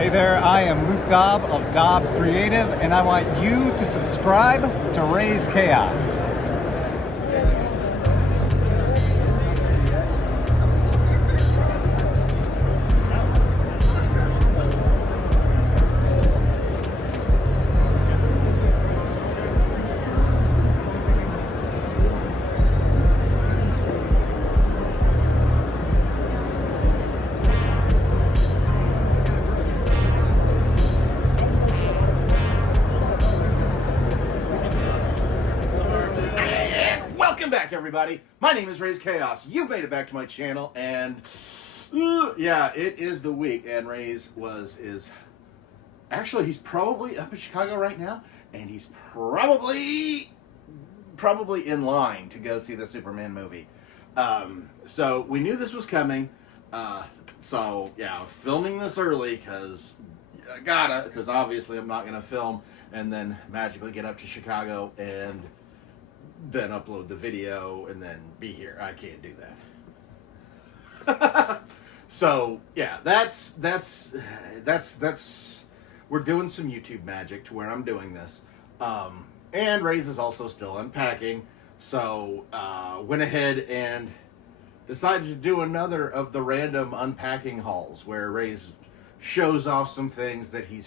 Hey there, I am Luke Daab of Daab Creative, and I want you to subscribe to Raze Chaos. Welcome back, everybody. My name is Raze Chaos. You've made it back to my channel, and yeah, it is the week. And Raze is actually, he's probably up in Chicago right now, and he's probably in line to go see the Superman movie. So we knew this was coming. So yeah, filming this early because obviously I'm not gonna film and then magically get up to Chicago and then upload the video and then be here. I can't do that. So yeah, that's we're doing some YouTube magic to where I'm doing this. And Raze is also still unpacking, so went ahead and decided to do another of the random unpacking hauls where Raze shows off some things that he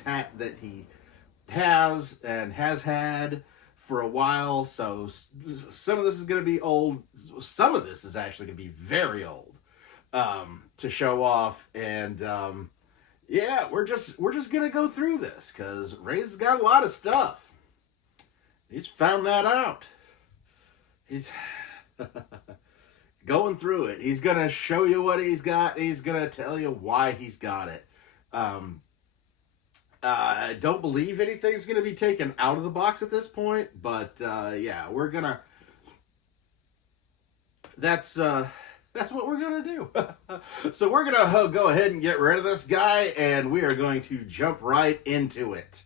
has had for a while. So some of this is going to be old. Some of this is actually going to be very old to show off. And yeah, we're just going to go through this because Raze has got a lot of stuff. He's found that out. He's going through it. He's going to show you what he's got. And he's going to tell you why he's got it. I don't believe anything's going to be taken out of the box at this point, but yeah, we're gonna. That's what we're gonna do. So we're gonna go ahead and get rid of this guy, and we are going to jump right into it.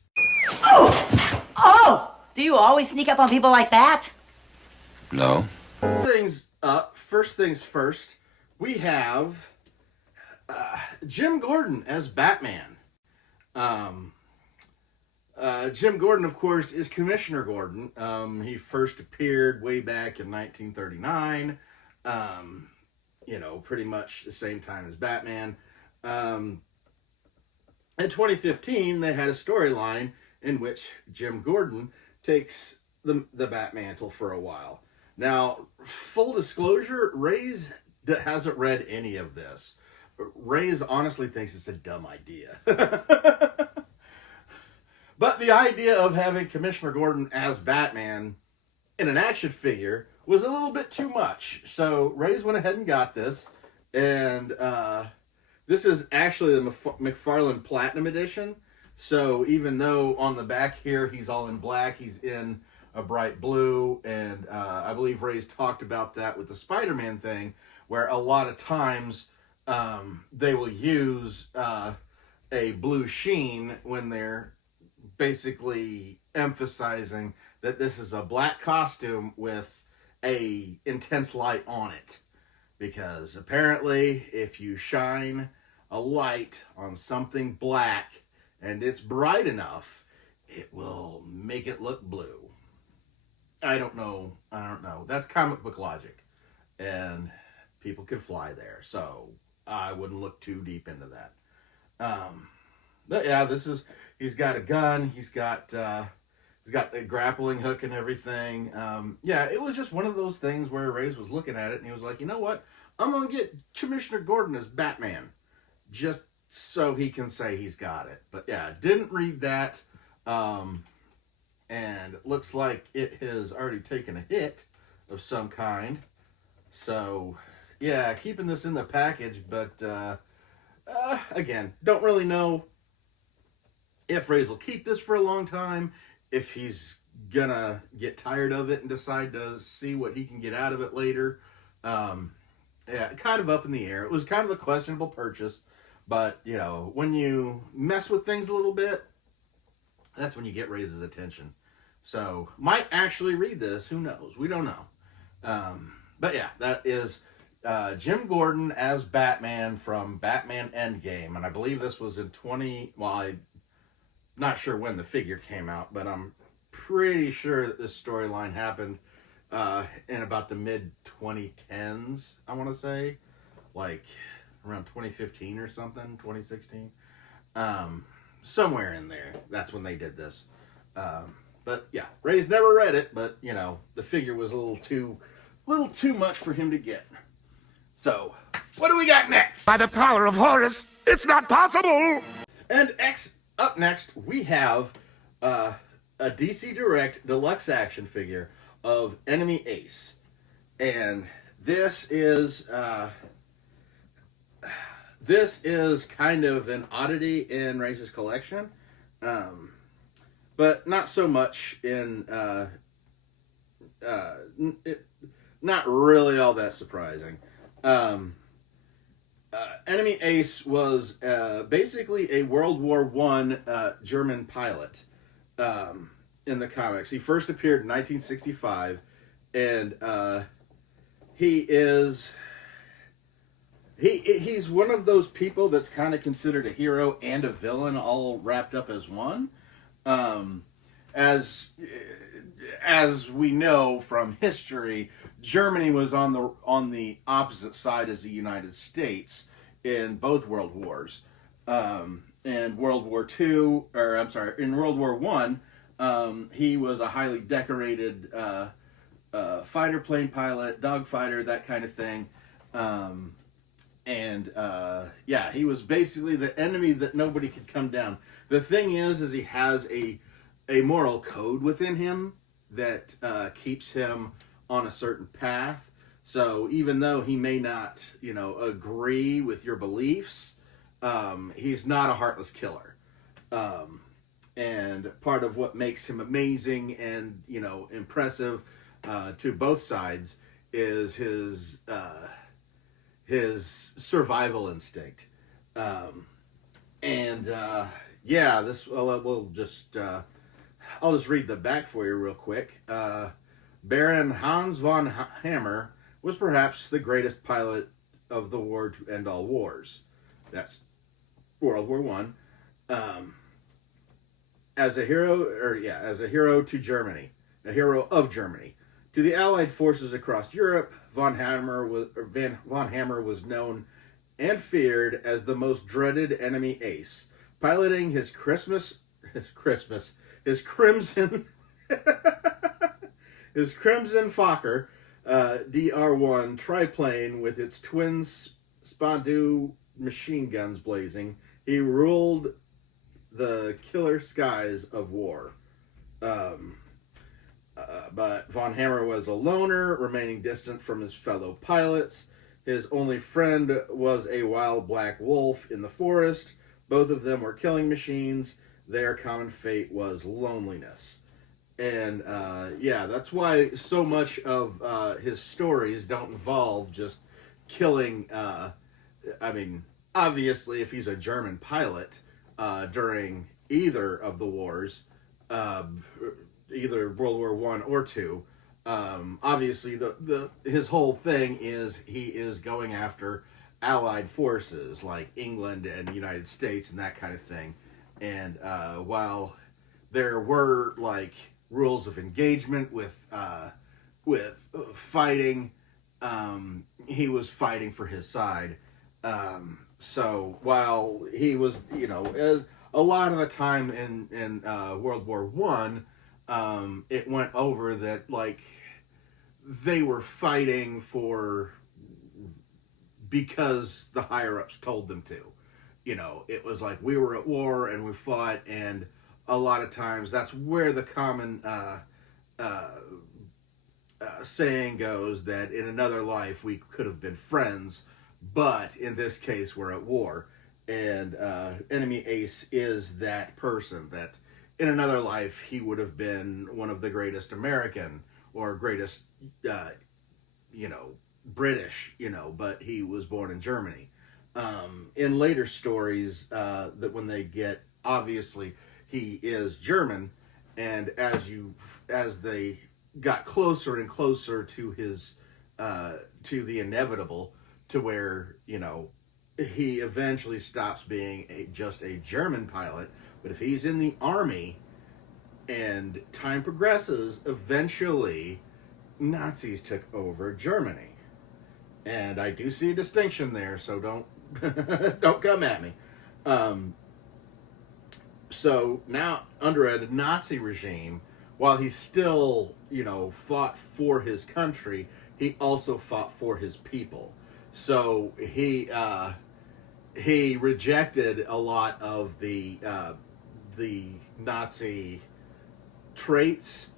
Oh! Do you always sneak up on people like that? No. First things first. We have Jim Gordon as Batman. Jim Gordon, of course, is Commissioner Gordon. He first appeared way back in 1939. Pretty much the same time as Batman. In 2015, they had a storyline in which Jim Gordon takes the Batmantle for a while. Now, full disclosure, Raze hasn't read any of this. Raze honestly thinks it's a dumb idea. But the idea of having Commissioner Gordon as Batman in an action figure was a little bit too much. So Raze went ahead and got this. And this is actually the McFarlane Platinum Edition. So even though on the back here he's all in black, he's in a bright blue. And I believe Raze talked about that with the Spider-Man thing, where a lot of times they will use a blue sheen when they're basically emphasizing that this is a black costume with a intense light on it. Because apparently if you shine a light on something black and it's bright enough, it will make it look blue. I don't know. That's comic book logic. And people can fly there. So I wouldn't look too deep into that. But yeah, he's got a gun. He's got the grappling hook and everything. Yeah, it was just one of those things where Raze was looking at it and he was like, you know what? I'm going to get Commissioner Gordon as Batman just so he can say he's got it. But yeah, didn't read that. And it looks like it has already taken a hit of some kind. So yeah, keeping this in the package, but again, don't really know if Raze will keep this for a long time, if he's gonna get tired of it and decide to see what he can get out of it later. Yeah, kind of up in the air. It was kind of a questionable purchase, but when you mess with things a little bit, that's when you get Raze's attention. So might actually read this. Who knows? We don't know. But yeah, that is Jim Gordon as Batman from Batman Endgame, and I believe this was in I'm not sure when the figure came out, but I'm pretty sure that this storyline happened in about the mid 2010s, I want to say, like around 2015 or something, 2016, somewhere in there. That's when they did this. But yeah, Raze never read it, but you know, the figure was a little too much for him to get. So, what do we got next? By the power of Horus, it's not possible! And up next, we have a DC Direct Deluxe action figure of Enemy Ace. And this is kind of an oddity in Raze's collection. But not so much in... not really all that surprising. Enemy Ace was basically a World War I German pilot in the comics. He first appeared in 1965, and he's one of those people that's kind of considered a hero and a villain all wrapped up as one. As we know from history, Germany was on the opposite side as the United States in both World Wars. And World War II, in World War One, he was a highly decorated fighter plane pilot, dogfighter, that kind of thing. He was basically the enemy that nobody could come down. The thing is he has a moral code within him that keeps him on a certain path. So even though he may not, agree with your beliefs, he's not a heartless killer. And part of what makes him amazing and, impressive to both sides is his survival instinct. I'll just read the back for you real quick. Baron Hans von Hammer was perhaps the greatest pilot of the war to end all wars. That's World War One. As a hero to Germany, a hero of Germany. To the Allied forces across Europe, von Hammer was known and feared as the most dreaded enemy ace, piloting his crimson Fokker DR-1 triplane with its twin Spadu machine guns blazing. He ruled the killer skies of war. But von Hammer was a loner, remaining distant from his fellow pilots. His only friend was a wild black wolf in the forest. Both of them were killing machines. Their common fate was loneliness. And that's why so much of his stories don't involve just killing. Obviously, if he's a German pilot during either of the wars, either World War One or Two, obviously his whole thing is he is going after Allied forces like England and the United States and that kind of thing. And while there were like rules of engagement with fighting, he was fighting for his side. So while he was, as a lot of the time in World War One, it went over that like they were fighting because the higher ups told them to. It was like we were at war and we fought, and a lot of times that's where the common saying goes that in another life we could have been friends, but in this case we're at war. And Enemy Ace is that person that in another life he would have been one of the greatest American or greatest British, but he was born in Germany. In later stories, that when they get, obviously he is German, and as they got closer and closer to his to the inevitable, to where, you know, he eventually stops being just a German pilot. But if he's in the army and time progresses, eventually Nazis took over Germany. And I do see a distinction there, so don't don't come at me. So now, under a Nazi regime, while he still, you know, fought for his country, he also fought for his people. So he rejected a lot of the Nazi traits,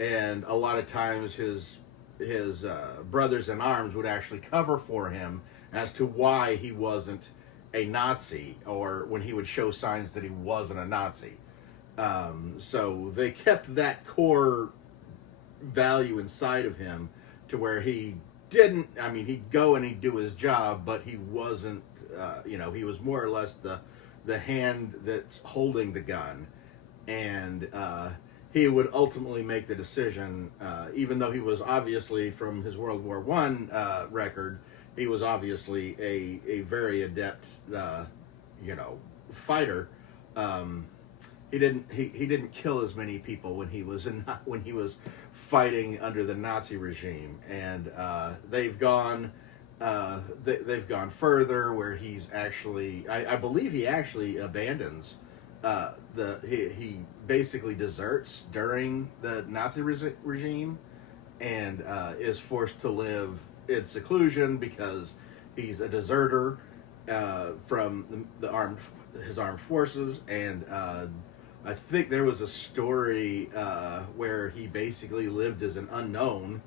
and a lot of times his brothers in arms would actually cover for him as to why he wasn't a Nazi, or when he would show signs that he wasn't a Nazi. So they kept that core value inside of him, to where he didn't, I mean, he'd go and he'd do his job, but he wasn't, you know, he was more or less the hand that's holding the gun. And he would ultimately make the decision, even though he was obviously, from his World War I record, he was obviously a very adept, you know, fighter. He didn't kill as many people when he was fighting under the Nazi regime, and they've gone further, where he's actually, I believe he actually abandons he basically deserts during the Nazi regime, and is forced to live in seclusion because he's a deserter from his armed forces. And I think there was a story where he basically lived as an unknown,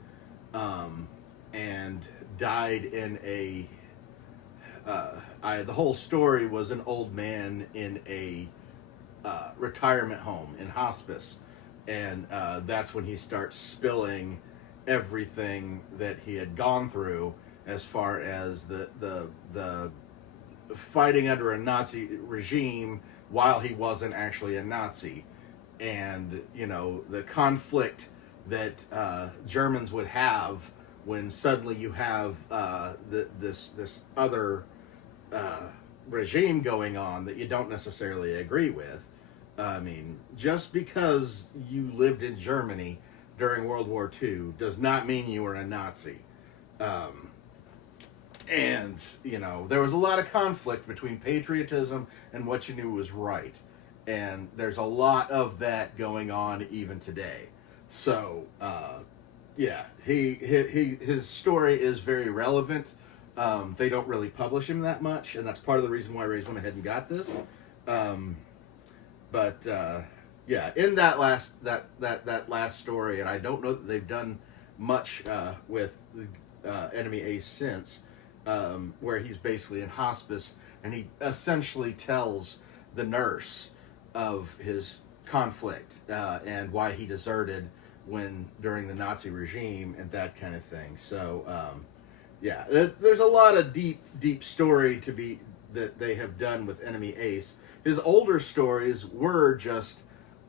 and died in a the whole story was an old man in a retirement home in hospice, and that's when he starts spilling everything that he had gone through, as far as the fighting under a Nazi regime while he wasn't actually a Nazi, and, you know, the conflict that Germans would have when suddenly you have this other regime going on that you don't necessarily agree with. I mean, just because you lived in Germany during World War II does not mean you were a Nazi. And, you know, there was a lot of conflict between patriotism and what you knew was right. And there's a lot of that going on even today. So, yeah, his story is very relevant. They don't really publish him that much, and that's part of the reason why Raze went ahead and got this. Yeah, in that last story, and I don't know that they've done much with Enemy Ace since, where he's basically in hospice, and he essentially tells the nurse of his conflict and why he deserted during the Nazi regime and that kind of thing. So yeah, there's a lot of deep story that they have done with Enemy Ace. His older stories were just,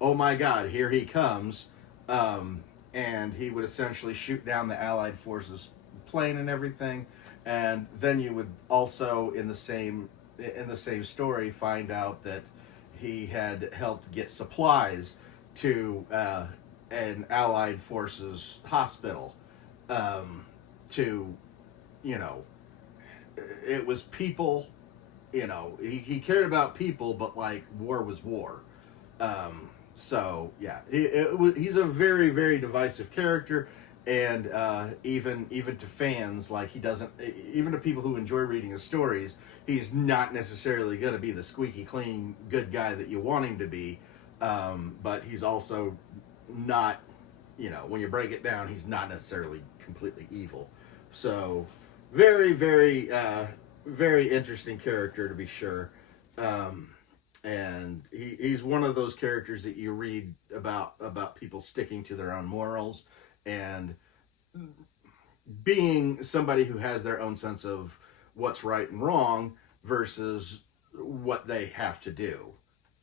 oh my God, here he comes, and he would essentially shoot down the Allied forces plane and everything. And then you would also, in the same story, find out that he had helped get supplies to an Allied forces hospital. To, you know, it was people. You know, he cared about people, but like war was war. So yeah, he's a very, very divisive character. And even to fans, like, he doesn't, even to people who enjoy reading his stories, he's not necessarily going to be the squeaky clean good guy that you want him to be. But he's also not, you know, when you break it down, he's not necessarily completely evil. So very, very, very interesting character, to be sure. And he's one of those characters that you read about people sticking to their own morals and being somebody who has their own sense of what's right and wrong versus what they have to do,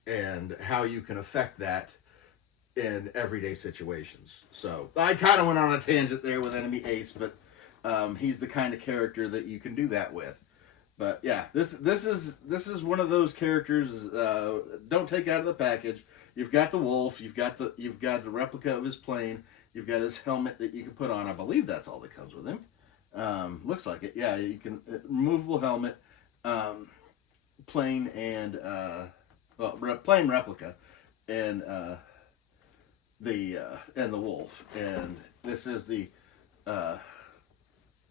and how you can affect that in everyday situations. So I kind of went on a tangent there with Enemy Ace, but he's the kind of character that you can do that with. But yeah, this is one of those characters. Don't take out of the package. You've got the wolf. You've got the replica of his plane. You've got his helmet that you can put on. I believe that's all that comes with him. Looks like it. Yeah, you can removable helmet, plane and plane replica, and the wolf. And this is the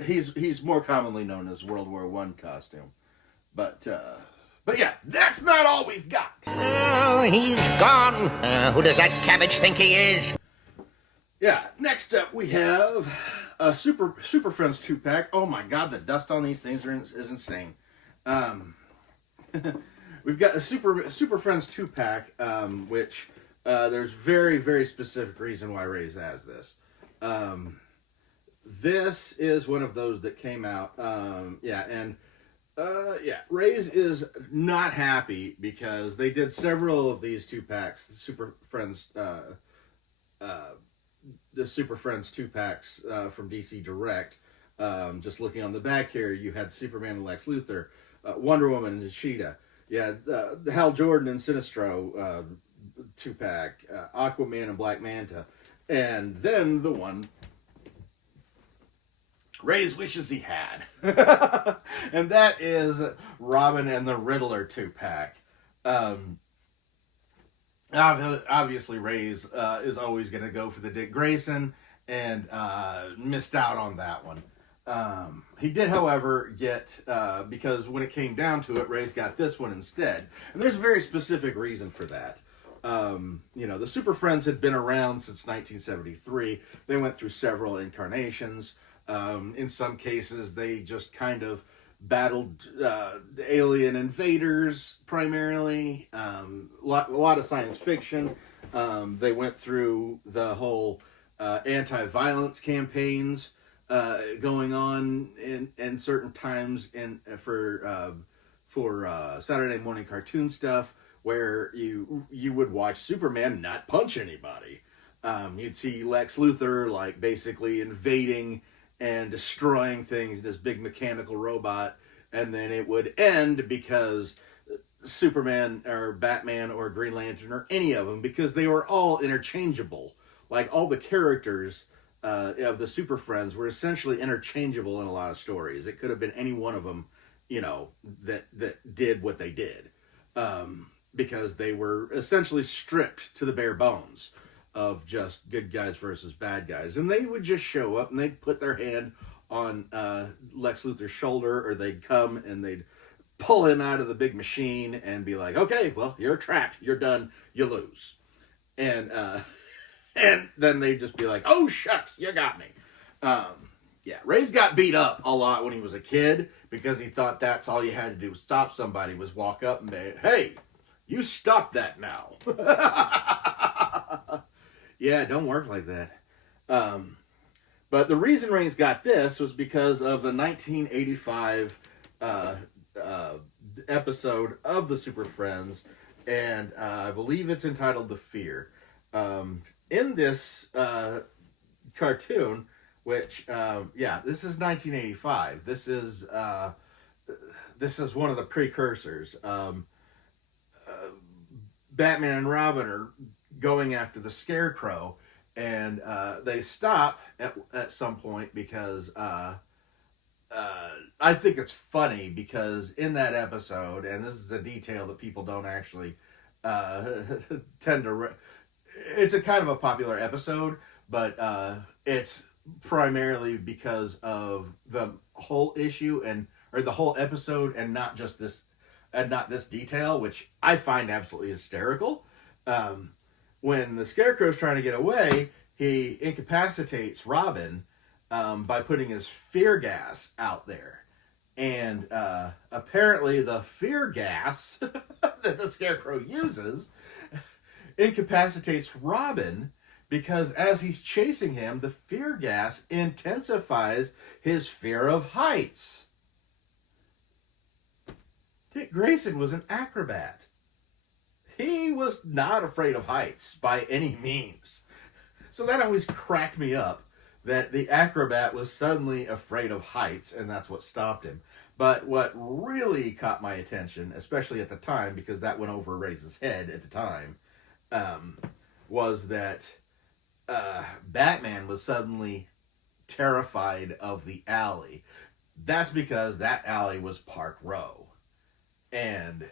he's more commonly known as World War I costume, but yeah, that's not all we've got. Oh, he's gone. Who does that cabbage think he is? Yeah, next up we have a Super Friends 2-pack. Oh my god, the dust on these things is insane. We've got a Super Friends 2-pack, which there's very, very specific reason why Raze has this. This is one of those that came out. Raze is not happy because they did several of these 2-packs, the Super Friends 2-packs from DC Direct. Just looking on the back here, you had Superman and Lex Luthor, Wonder Woman and Cheetah. Yeah, the Hal Jordan and Sinestro 2-pack, Aquaman and Black Manta, and then the one Raze wishes he had, and that is Robin and the Riddler 2-pack. Obviously, Raze is always going to go for the Dick Grayson, and missed out on that one. He did, however, get, because when it came down to it, Raze got this one instead. And there's a very specific reason for that. The Super Friends had been around since 1973. They went through several incarnations. In some cases, they just kind of battled alien invaders, primarily. A lot of science fiction. They went through the whole anti-violence campaigns going on in certain times for Saturday morning cartoon stuff, where you would watch Superman not punch anybody. You'd see Lex Luthor like basically invading and destroying things, this big mechanical robot, and then it would end because Superman or Batman or Green Lantern or any of them, because they were all interchangeable. Like all the characters of the Super Friends were essentially interchangeable in a lot of stories. It could have been any one of them, that did what they did, because they were essentially stripped to the bare bones of just good guys versus bad guys. And they would just show up and they'd put their hand on Lex Luthor's shoulder, or they'd come and they'd pull him out of the big machine and be like, okay, well, you're trapped, you're done, you lose. And then they'd just be like, oh, shucks, you got me. Raze got beat up a lot when he was a kid because he thought that's all you had to do was stop somebody, was walk up and be, hey, you stop that now. Yeah, it don't work like that. But the reason Raze got this was because of the 1985 episode of the Super Friends, and I believe it's entitled The Fear. In this cartoon, which, this is 1985. This is one of the precursors. Batman and Robin are going after the Scarecrow, and they stop at some point because I think it's funny because in that episode, and this is a detail that people don't actually tend to... It's a kind of a popular episode, but it's primarily because of the whole issue or the whole episode, and not just this, and not this detail, which I find absolutely hysterical. When the Scarecrow's trying to get away, he incapacitates Robin by putting his fear gas out there. And apparently the fear gas that the Scarecrow uses incapacitates Robin, because as he's chasing him, the fear gas intensifies his fear of heights. Dick Grayson was an acrobat. He was not afraid of heights by any means. So that always cracked me up, that the acrobat was suddenly afraid of heights, and that's what stopped him. But what really caught my attention, especially at the time, because that went over Raze's head at the time, was that Batman was suddenly terrified of the alley. That's because that alley was Park Row. And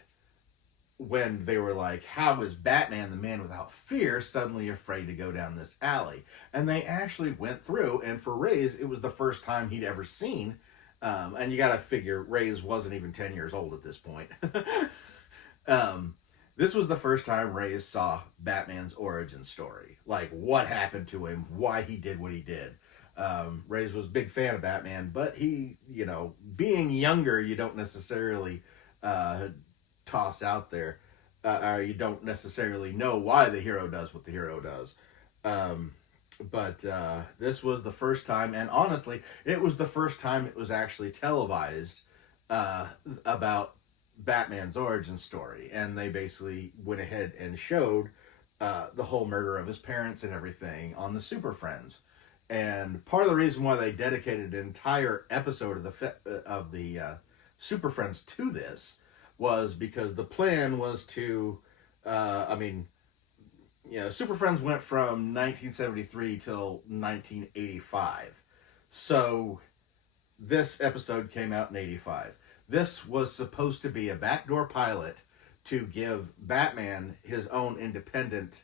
when they were like, how is Batman, the man without fear, suddenly afraid to go down this alley? And they actually went through, and for Raze, it was the first time he'd ever seen, and you gotta figure Raze wasn't even 10 years old at this point. This was the first time Raze saw Batman's origin story. Like, what happened to him, why he did what he did. Raze was a big fan of Batman, but he, being younger, you don't necessarily toss out there, or you don't necessarily know why the hero does what the hero does. But this was the first time, and honestly, it was the first time it was actually televised about Batman's origin story, and they basically went ahead and showed the whole murder of his parents and everything on the Super Friends. And part of the reason why they dedicated an entire episode of the Super Friends to this was because the plan was to, Super Friends went from 1973 till 1985. So this episode came out in 85. This was supposed to be a backdoor pilot to give Batman his own independent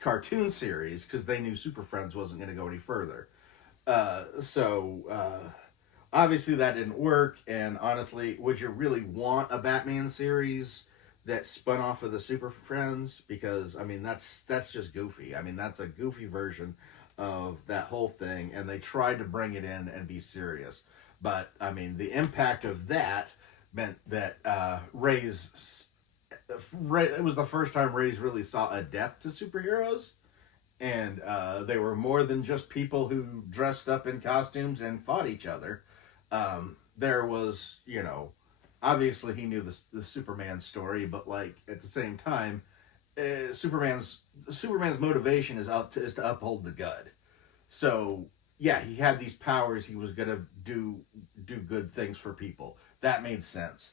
cartoon series, because they knew Super Friends wasn't going to go any further. Obviously that didn't work, and honestly, would you really want a Batman series that spun off of the Super Friends? Because, that's just goofy. That's a goofy version of that whole thing, and they tried to bring it in and be serious. But, the impact of that meant that it was the first time Raze really saw a death to superheroes, and they were more than just people who dressed up in costumes and fought each other. There was, obviously he knew the Superman story, but at the same time, Superman's motivation is to uphold the good. So yeah, he had these powers. He was gonna do good things for people. That made sense.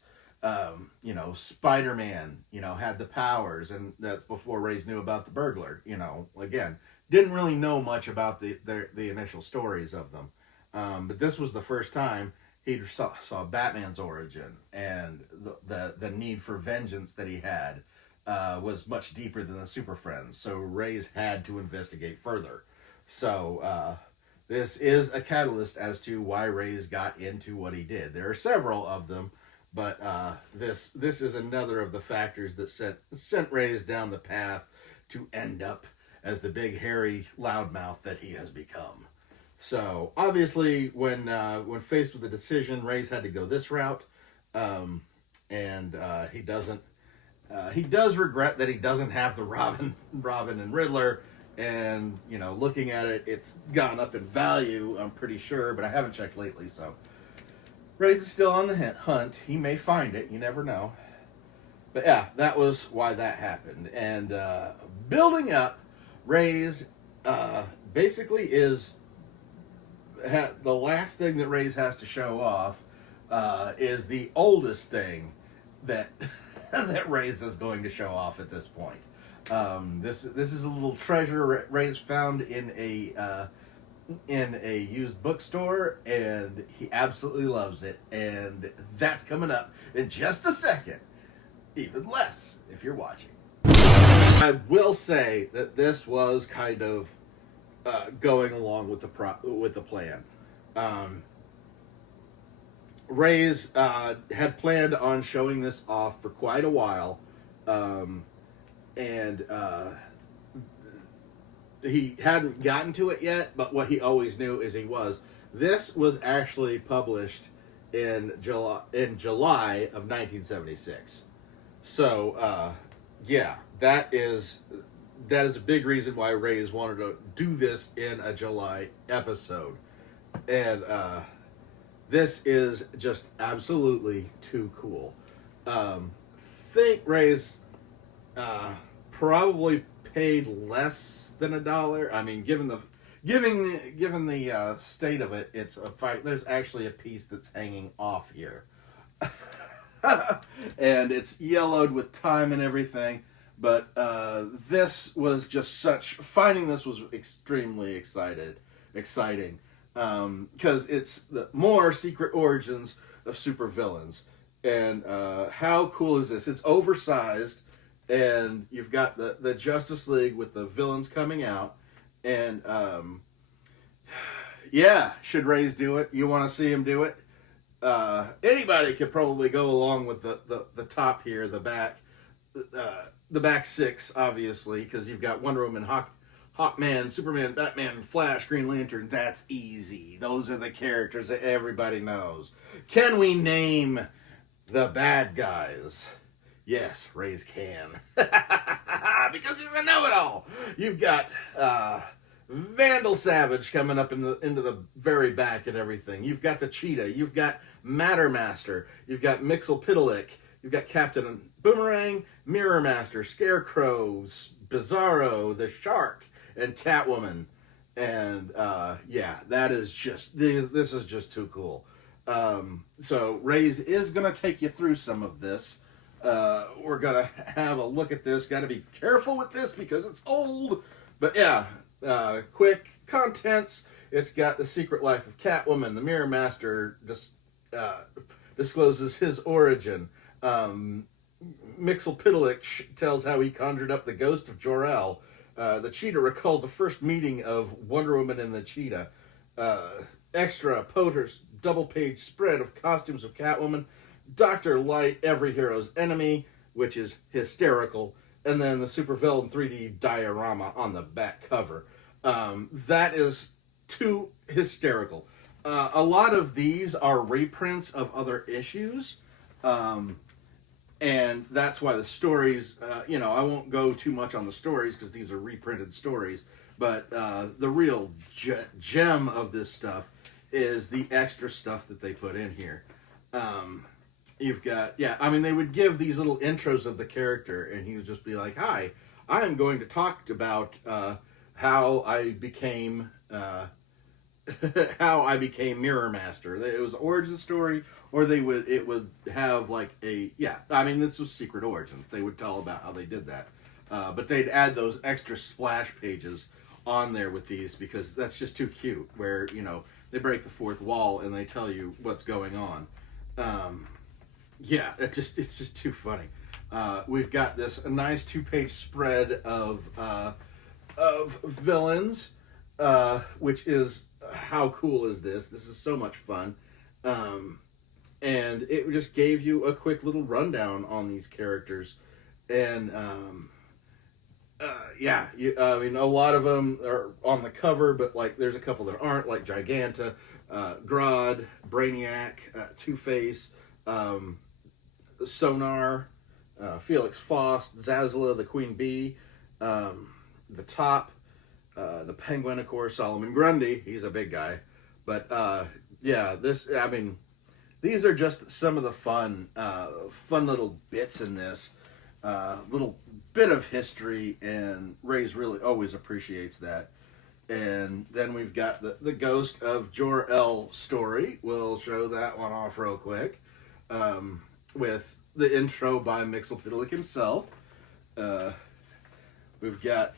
Spider-Man, had the powers, and that's before Raze knew about the burglar. Again, didn't really know much about the initial stories of them. But this was the first time he saw Batman's origin, and the need for vengeance that he had was much deeper than the Super Friends. So Raze had to investigate further. So this is a catalyst as to why Raze got into what he did. There are several of them, but this is another of the factors that sent Raze down the path to end up as the big hairy loudmouth that he has become. So obviously, when faced with a decision, Raze had to go this route, and he doesn't. He does regret that he doesn't have the Robin and Riddler, and looking at it, it's gone up in value. I'm pretty sure, but I haven't checked lately. So Raze is still on the hunt. He may find it. You never know. But yeah, that was why that happened. And building up, Raze basically is. The last thing that Raze has to show off is the oldest thing that that Raze is going to show off at this point. This is a little treasure Raze found in a used bookstore, and he absolutely loves it. And that's coming up in just a second. Even less if you're watching. I will say that this was kind of going along with the plan. Raze had planned on showing this off for quite a while, and he hadn't gotten to it yet. But what he always knew is this was actually published in July of 1976. So yeah, that is a big reason why Raze wanted to do this in a July episode. And this is just absolutely too cool. Think Raze probably paid less than $1. given the state of it, it's a fight. There's actually a piece that's hanging off here, and it's yellowed with time and everything. But this was just finding this was extremely exciting, because it's the more secret origins of supervillains. And how cool is this? It's oversized, and you've got the Justice League with the villains coming out. And yeah, should Raze do it? You want to see him do it? Anybody could probably go along with the top here, the back six, obviously, because you've got Wonder Woman, Hawkman, Superman, Batman, Flash, Green Lantern. That's easy. Those are the characters that everybody knows. Can we name the bad guys? Yes, Raze can. Because he's a know-it-all. You've got Vandal Savage coming up into the very back and everything. You've got the Cheetah. You've got Mattermaster. You've got Mixel-Pitalik. You've got Captain Boomerang, Mirror Master, Scarecrow, Bizarro, the Shark, and Catwoman. And yeah, that is just, this is just too cool. So Raze is going to take you through some of this. We're going to have a look at this. Got to be careful with this because it's old. But yeah, quick contents. It's got the secret life of Catwoman. The Mirror Master just discloses his origin. Mixel-Pitalik tells how he conjured up the ghost of Jor-El. The Cheetah recalls the first meeting of Wonder Woman and the Cheetah. Extra Potter's double-page spread of costumes of Catwoman. Dr. Light, every hero's enemy, which is hysterical. And then the Super-Villain 3D diorama on the back cover. That is too hysterical. A lot of these are reprints of other issues. And that's why the stories, I won't go too much on the stories because these are reprinted stories. But the real gem of this stuff is the extra stuff that they put in here. You've got, they would give these little intros of the character, and he would just be like, "Hi, I am going to talk about how I became Mirror Master." It was an origin story, or it would have like this was Secret Origins. They would tell about how they did that, but they'd add those extra splash pages on there with these because that's just too cute. Where they break the fourth wall and they tell you what's going on. It's just too funny. We've got a nice 2-page spread of villains, which is, how cool is this? This is so much fun. And it just gave you a quick little rundown on these characters. And a lot of them are on the cover, but like there's a couple that aren't, like Giganta, Grodd, Brainiac, Two-Face, Sonar, Felix Faust, Zazzla, the Queen Bee, the Top, the Penguin, of course, Solomon Grundy. He's a big guy. But these are just some of the fun little bits in this. Little bit of history, and Raze really always appreciates that. And then we've got the Ghost of Jor-El story. We'll show that one off real quick. With the intro by Mixel-Pitalik himself. We've got,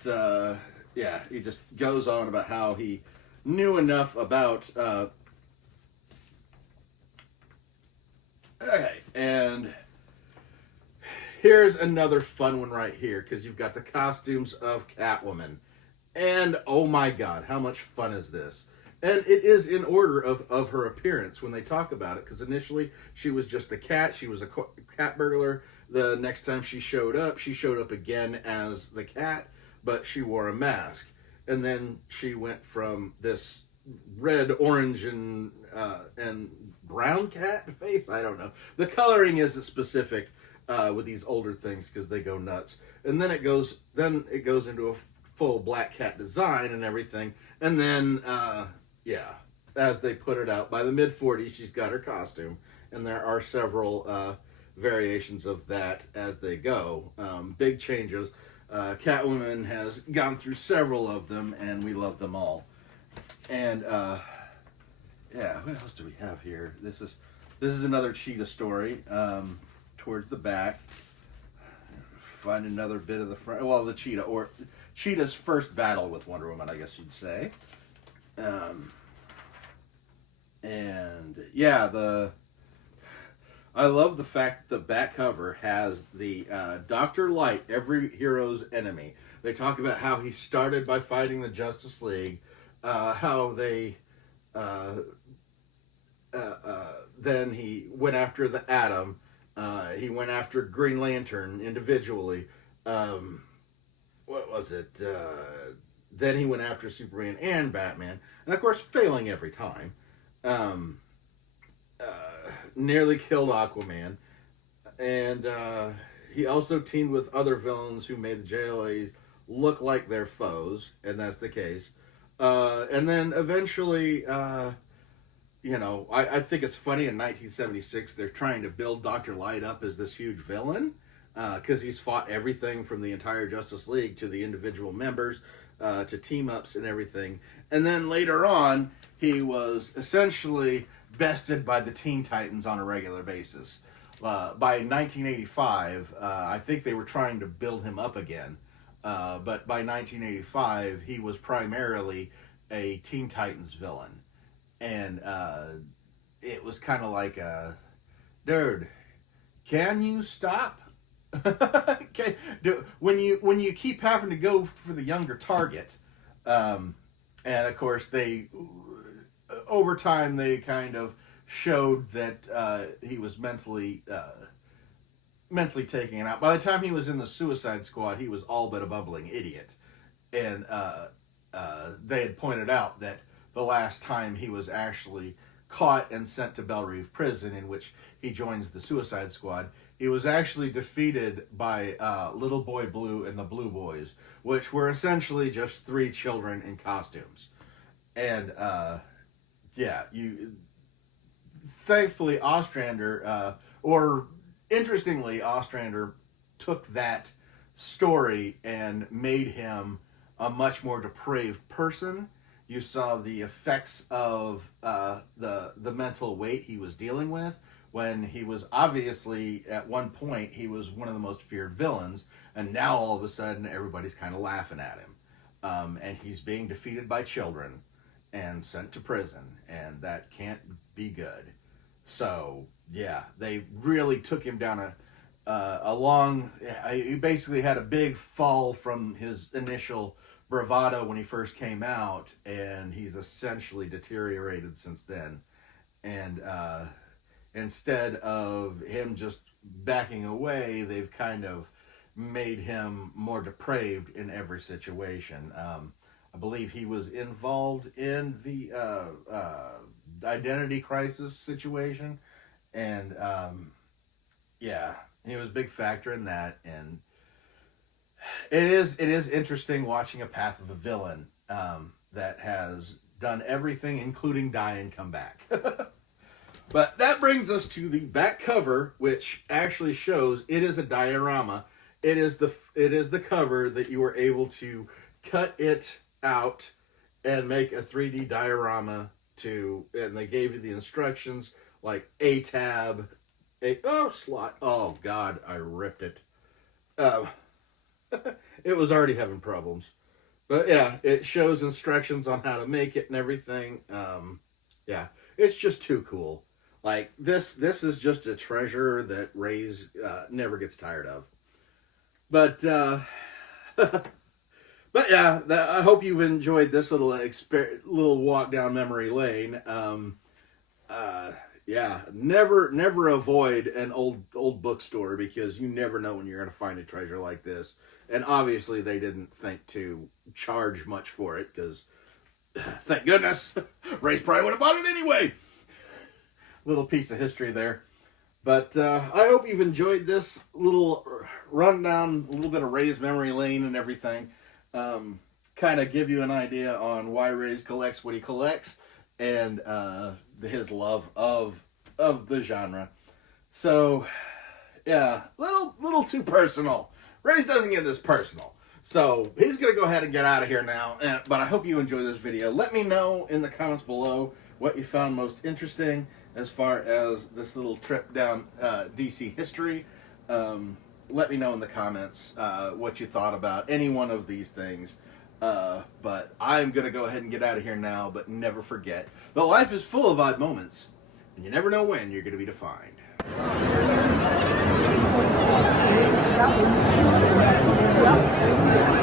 he just goes on about how he knew enough about, and here's another fun one right here, because you've got the costumes of Catwoman. And, oh my god, how much fun is this? And it is in order of her appearance when they talk about it, because initially she was just a cat. She was a cat burglar. The next time she showed up again as the cat, but she wore a mask. And then she went from this red, orange, and brown cat face. I don't know. The coloring isn't specific with these older things because they go nuts. And then it goes into a full black cat design and everything. And then as they put it out, by the mid-40s, she's got her costume, and there are several variations of that as they go. Big changes. Catwoman has gone through several of them, and we love them all. And yeah, what else do we have here? This is another cheetah story. Towards the back, find another bit of the front. Well, the cheetah, or Cheetah's first battle with Wonder Woman, I guess you'd say. And yeah, I love the fact that the back cover has the Dr. Light, every hero's enemy. They talk about how he started by fighting the Justice League, how they then he went after the Atom. He went after Green Lantern individually. What was it? Then he went after Superman and Batman, and of course, failing every time. Nearly killed Aquaman, and he also teamed with other villains who made the JLAs look like their foes, and that's the case. And then eventually, I think it's funny in 1976 they're trying to build Dr. Light up as this huge villain, because he's fought everything from the entire Justice League to the individual members, to team-ups and everything. And then later on, he was essentially bested by the Teen Titans on a regular basis. By 1985, I think they were trying to build him up again. But by 1985, he was primarily a Teen Titans villain. And it was kind of like, dude, can you stop? When you keep having to go for the younger target, and of course they, over time they kind of showed that he was mentally taken out. By the time he was in the Suicide Squad, he was all but a bumbling idiot, and they had pointed out that the last time he was actually caught and sent to Belle Reve Prison, in which he joins the Suicide Squad, he was actually defeated by Little Boy Blue and the Blue Boys, which were essentially just 3 children in costumes. And thankfully Ostrander, interestingly, Ostrander took that story and made him a much more depraved person. You saw the effects of the mental weight he was dealing with, when he was obviously, at one point, he was one of the most feared villains, and now all of a sudden everybody's kind of laughing at him. And he's being defeated by children and sent to prison, and that can't be good. So, yeah, they really took him down he basically had a big fall from his initial bravado when he first came out, and he's essentially deteriorated since then. And instead of him just backing away, they've kind of made him more depraved in every situation. I believe he was involved in the identity crisis situation, and yeah, he was a big factor in that. And it is interesting watching a path of a villain that has done everything, including die and come back. But that brings us to the back cover, which actually shows it is a diorama. It is the cover that you were able to cut it out and make a 3D diorama and they gave you the instructions like a tab, slot. Oh God, I ripped it. It was already having problems. But yeah, it shows instructions on how to make it and everything. Yeah, it's just too cool. Like, this is just a treasure that Raze never gets tired of. But but yeah, I hope you've enjoyed this little walk down memory lane. Yeah, never avoid an old bookstore, because you never know when you're going to find a treasure like this. And obviously they didn't think to charge much for it, because thank goodness, Raze probably would have bought it anyway. Little piece of history there. But I hope you've enjoyed this little rundown, a little bit of Raze memory lane and everything. Kind of give you an idea on why Raze collects what he collects, and his love of the genre. So, yeah, little too personal. Raze doesn't get this personal. So he's going to go ahead and get out of here now. But I hope you enjoy this video. Let me know in the comments below what you found most interesting as far as this little trip down DC history. Let me know in the comments what you thought about any one of these things. But I'm going to go ahead and get out of here now. But never forget, the life is full of odd moments, and you never know when you're going to be defined. Yep.